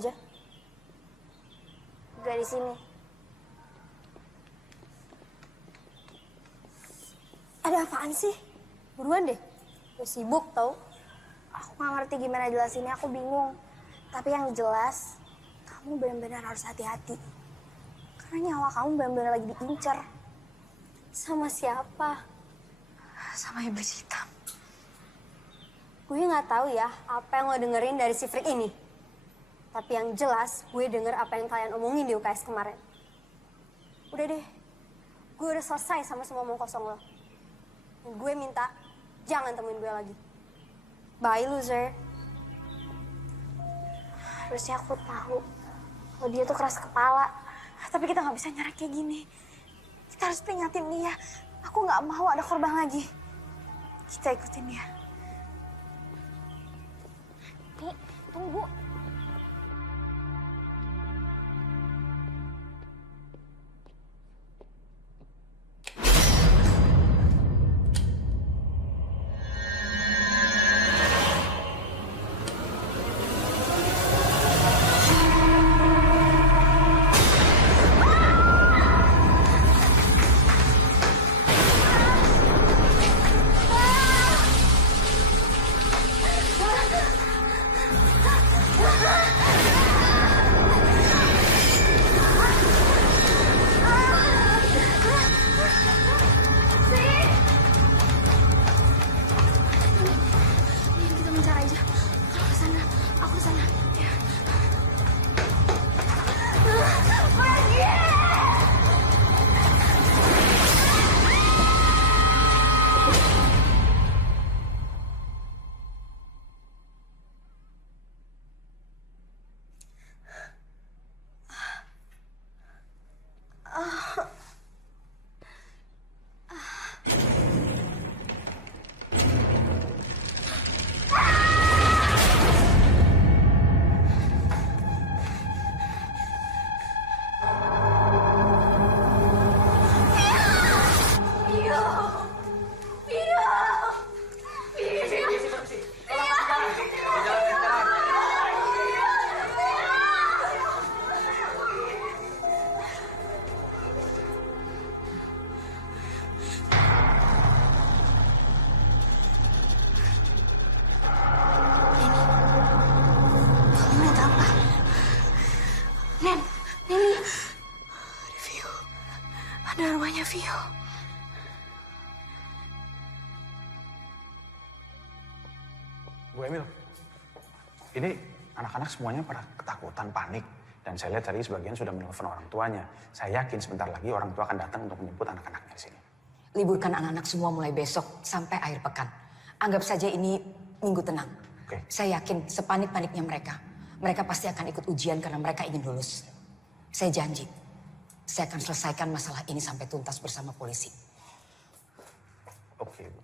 aja. Gak di sini. Ada apaan sih? Buruan deh. Gue sibuk tau. Aku gak ngerti gimana jelasinnya, aku bingung. Tapi yang jelas, kamu benar-benar harus hati-hati. Karena nyawa kamu benar-benar lagi diincar. Sama siapa? Sama iblis hitam. Gue gak tahu ya apa yang lo dengerin dari si freak ini. Tapi yang jelas, gue denger apa yang kalian omongin di UKS kemarin. Udah deh, gue udah selesai sama semua omong kosong lo. Gue minta, jangan temuin gue lagi. Bye, loser. Harusnya aku tahu kalau dia tuh keras kepala. Tapi kita nggak bisa nyerah kayak gini. Kita harus peringatin dia. Aku nggak mau ada korban lagi. Kita ikutin dia. Nih, tunggu. Kita mencari aja. Aku ke sana. Aku ke sana. Ya. Kamu lihat apa? Neni. Ada Vio. Ada arwahnya Vio. Bu Emil, ini anak-anak semuanya pada ketakutan, panik. Dan saya lihat tadi sebagian sudah menelpon orang tuanya. Saya yakin sebentar lagi orang tua akan datang untuk menjemput anak-anaknya di sini. Liburkan anak-anak semua mulai besok sampai akhir pekan. Anggap saja ini minggu tenang. Oke. Saya yakin sepanik-paniknya mereka. Mereka pasti akan ikut ujian karena mereka ingin lulus. Saya janji, saya akan selesaikan masalah ini sampai tuntas bersama polisi. Oke, Bu.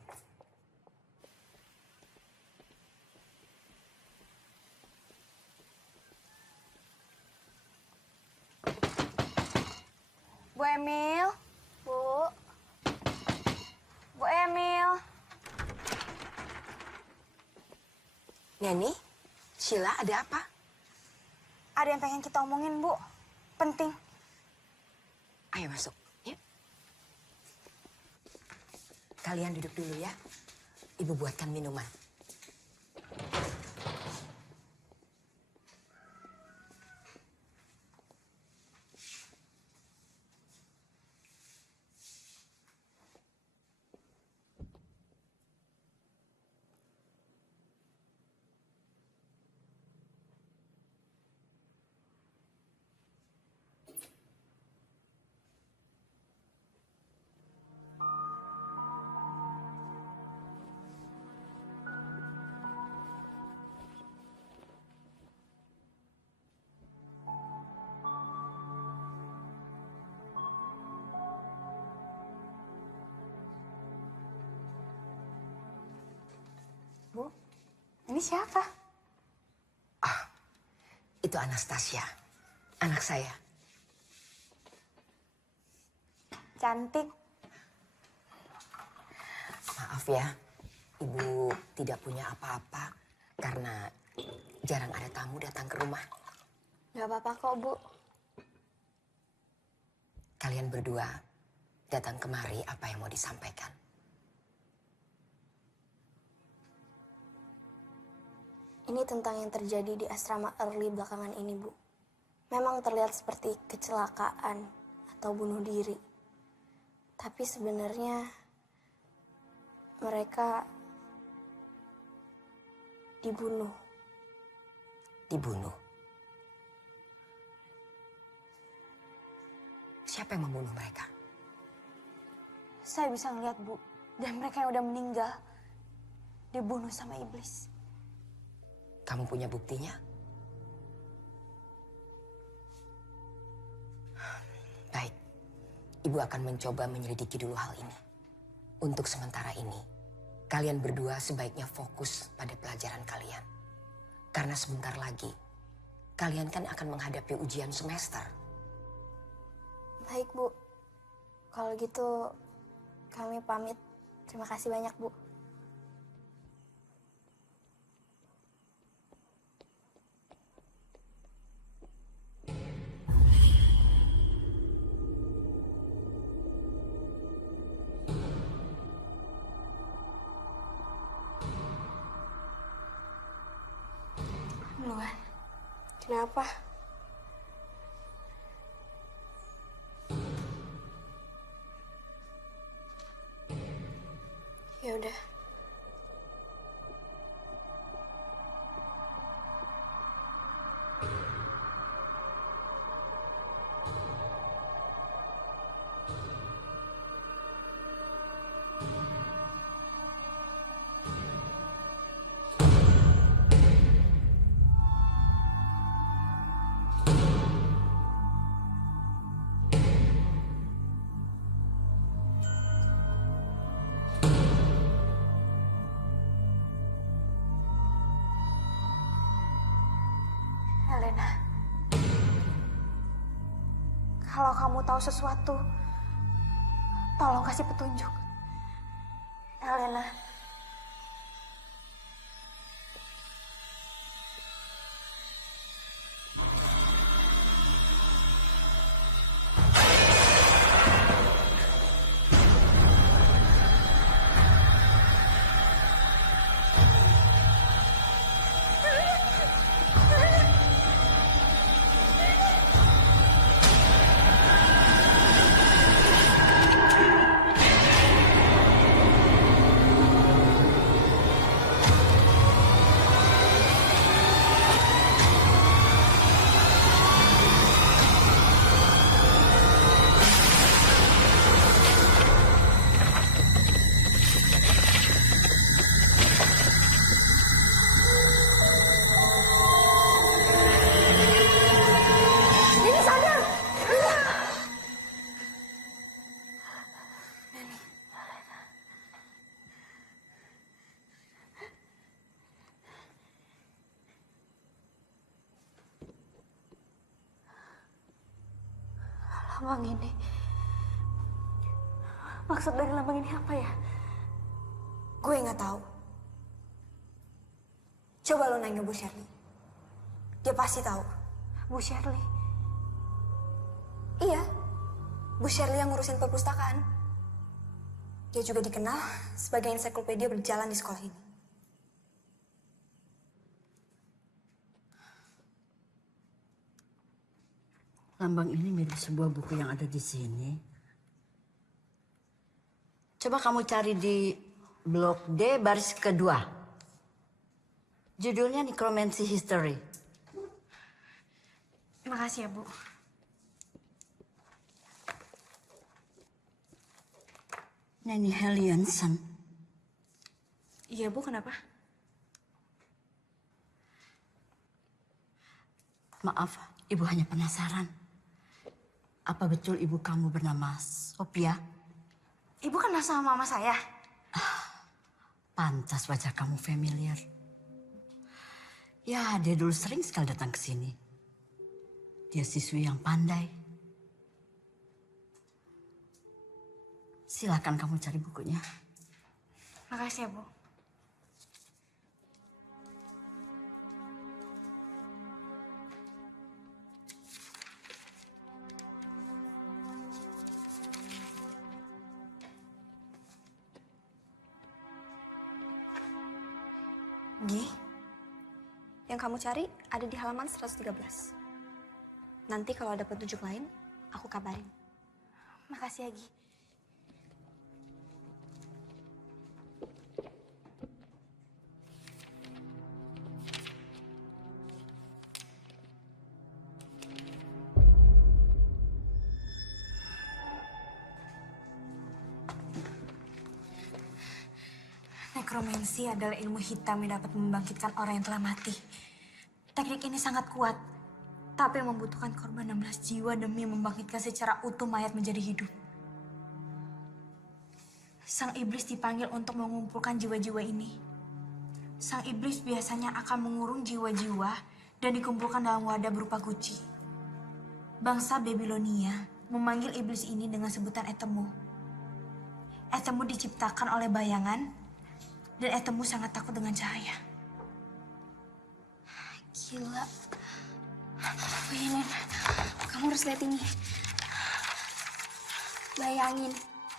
Bu Emil. Bu. Bu Emil. Neni, Sheila, ada apa? Ada yang pengen kita omongin, Bu. Penting. Ayo masuk, ya. Kalian duduk dulu ya. Ibu buatkan minuman. Bu, ini siapa? Itu Anastasia, anak saya. Cantik. Maaf ya, Ibu tidak punya apa-apa karena jarang ada tamu datang ke rumah. Gak apa-apa kok, Bu. Kalian berdua datang kemari, apa yang mau disampaikan? Ini tentang yang terjadi di asrama Early belakangan ini, Bu. Memang terlihat seperti kecelakaan atau bunuh diri. Tapi sebenarnya mereka dibunuh. Dibunuh. Siapa yang membunuh mereka? Saya bisa ngeliat, Bu. Dan mereka yang udah meninggal dibunuh sama iblis. Kamu punya buktinya? Baik, Ibu akan mencoba menyelidiki dulu hal ini. Untuk sementara ini, kalian berdua sebaiknya fokus pada pelajaran kalian. Karena sebentar lagi, kalian kan akan menghadapi ujian semester. Baik, Bu. Kalau gitu kami pamit. Terima kasih banyak, Bu. Luan, kenapa? Ya udah. Helena, kalau kamu tahu sesuatu, tolong kasih petunjuk. Helena. Lambang ini. Maksud dari lambang ini apa ya? Gue nggak tahu. Coba lo nanya Bu Shirley. Dia pasti tahu. Bu Shirley. Iya, Bu Shirley yang ngurusin perpustakaan. Dia juga dikenal sebagai ensiklopedia berjalan di sekolah ini. Lambang ini mirip sebuah buku yang ada di sini. Coba kamu cari di blok D baris kedua. Judulnya Necromancy History. Terima kasih ya, Bu. Nanny Hellianson. Iya, Bu, kenapa? Maaf, Ibu hanya penasaran. Apa betul ibu kamu bernama Sophia? Ibu kenal sama mama saya? Pantas wajah kamu familiar. Ya, dia dulu sering sekali datang ke sini. Dia siswi yang pandai. Silakan kamu cari bukunya. Makasih ya, Bu. yang kamu cari ada di halaman 113. Nanti kalau ada petunjuk lain, aku kabarin. Makasih ya, Gi. Nekromansi adalah ilmu hitam yang dapat membangkitkan orang yang telah mati. Teknik ini sangat kuat, tapi membutuhkan korban 16 jiwa demi membangkitkan secara utuh mayat menjadi hidup. Sang iblis dipanggil untuk mengumpulkan jiwa-jiwa ini. Sang iblis biasanya akan mengurung jiwa-jiwa dan dikumpulkan dalam wadah berupa guci. Bangsa Babilonia memanggil iblis ini dengan sebutan Etemu. Etemu diciptakan oleh bayangan, dan Etemu sangat takut dengan cahaya. Gila. Bayangin, kamu harus lihat ini. Bayangin,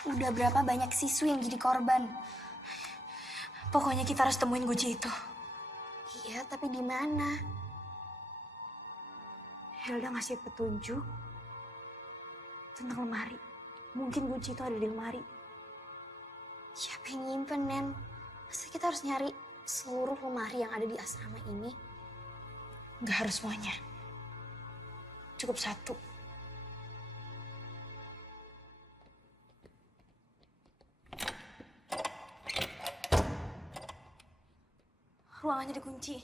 udah berapa banyak siswi yang jadi korban. Pokoknya kita harus temuin guci itu. Iya, tapi di mana? Hilda ngasih petunjuk tentang lemari. Mungkin guci itu ada di lemari. Siapa yang nyimpen, Nen? Masa kita harus nyari seluruh lemari yang ada di asrama ini? Nggak harus semuanya. Cukup satu. Ruangannya dikunci.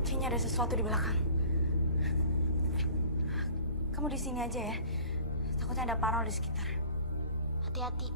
Kayaknya ada sesuatu di belakang. Kamu di sini aja ya. Takutnya ada parno di sekitar. Hati-hati.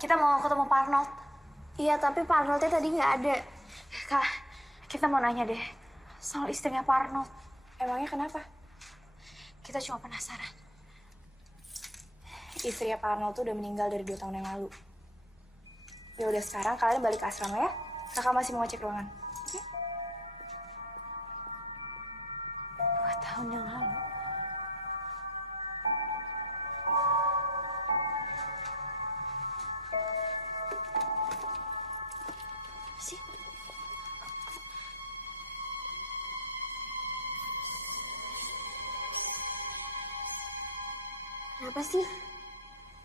Kita mau ketemu Pak Arnold. Iya, tapi Pak Arnoldnya tadi nggak ada. Kak, kita mau nanya deh soal istrinya Pak Arnold. Emangnya kenapa? Kita cuma penasaran. Istrinya Pak Arnold tuh udah meninggal dari 2 tahun yang lalu. Ya udah, sekarang kalian balik ke asrama ya. Kakak masih mau ngecek ruangan. Oke? 2 tahun yang lalu. Kenapa sih?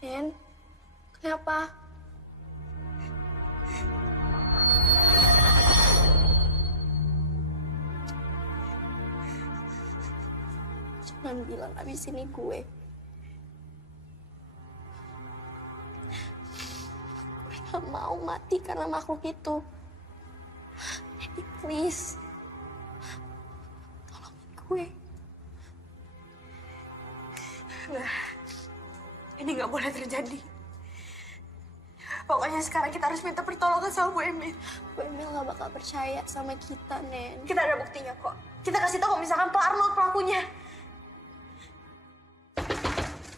Nen, kenapa? Jangan bilang abis ini gue. Gue gak mau mati karena makhluk itu. Jadi please, tolongin gue. Nggak. Ini nggak boleh terjadi. Pokoknya Pokoknya sekarang kita harus minta pertolongan sama Bu Emil. Bu Emil gak bakal percaya sama kita, Nen. Kita ada buktinya kok. Kita kasih tahu kalau misalkan Pak Arnold pelakunya.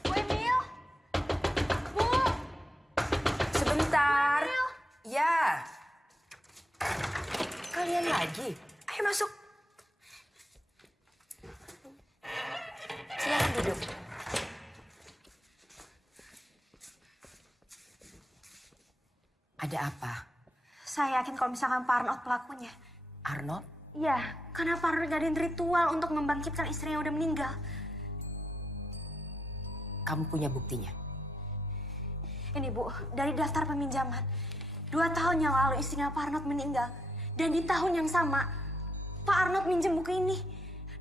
Bu Emil! Bu! Sebentar. Ya. Kalian lagi. Ayo masuk. Silakan duduk. Ada apa? Saya yakin kalau misalkan Pak Arnold pelakunya. Arnold? Iya, karena Pak Arnold ngadain ritual untuk membangkitkan istrinya yang udah meninggal. Kamu punya buktinya? Ini Bu, dari daftar peminjaman. 2 tahun yang lalu istrinya Pak Arnold meninggal. Dan di tahun yang sama, Pak Arnold minjem buku ini.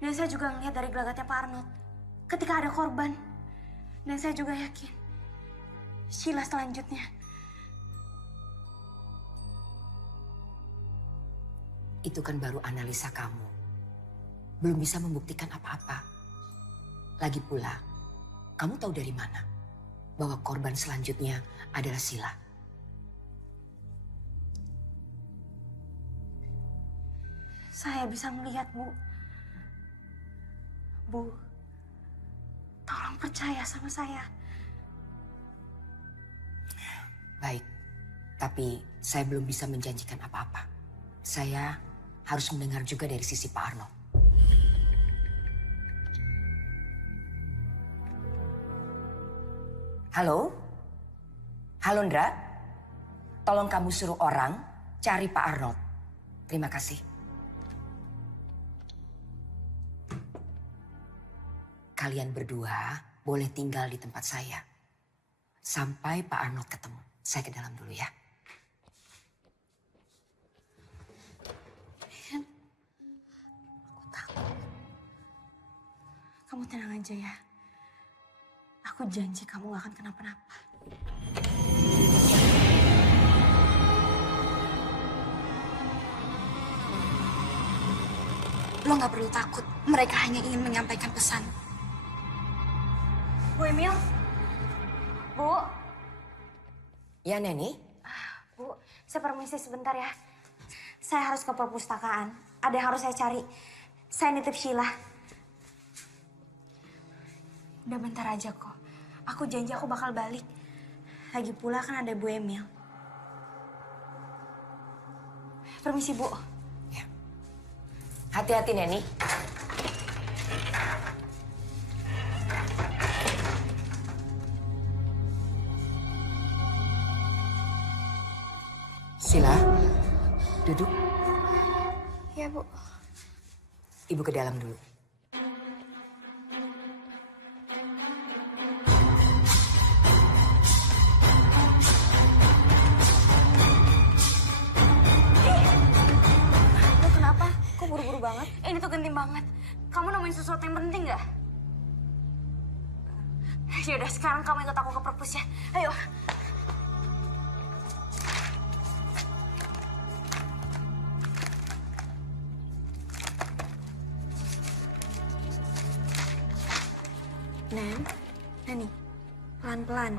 Dan saya juga ngeliat dari gelagatnya Pak Arnold. Ketika ada korban. Dan saya juga yakin. Sheila selanjutnya. Itu kan baru analisa kamu. Belum bisa membuktikan apa-apa. Lagi pula, kamu tahu dari mana bahwa korban selanjutnya adalah Sheila? Saya bisa melihat, Bu. Bu, tolong percaya sama saya. Baik, tapi saya belum bisa menjanjikan apa-apa. Saya harus mendengar juga dari sisi Pak Arnold. Halo? Halo, Ndra? Tolong kamu suruh orang cari Pak Arnold. Terima kasih. Kalian berdua boleh tinggal di tempat saya. Sampai Pak Arnold ketemu. Saya ke dalam dulu ya. Kamu tenang aja ya. Aku janji kamu gak akan kenapa-napa. Lo gak perlu takut. Mereka hanya ingin menyampaikan pesan. Bu Emil? Bu? Ya, Neni? Bu, saya permisi sebentar ya. Saya harus ke perpustakaan. Ada yang harus saya cari. Saya nitip Sheila. Udah bentar aja kok. Aku janji aku bakal balik. Lagi pula kan ada Bu Emil. Permisi, Bu. Ya. Hati-hati, Neni. Sheila, duduk. Ya, Bu. Ibu ke dalam dulu. Lo kenapa? Kok buru-buru banget? Ini tuh genting banget. Kamu nemuin sesuatu yang penting gak? Yaudah, sekarang kamu ikut aku ke perpus ya. Ayo. Nen, Neni, pelan-pelan.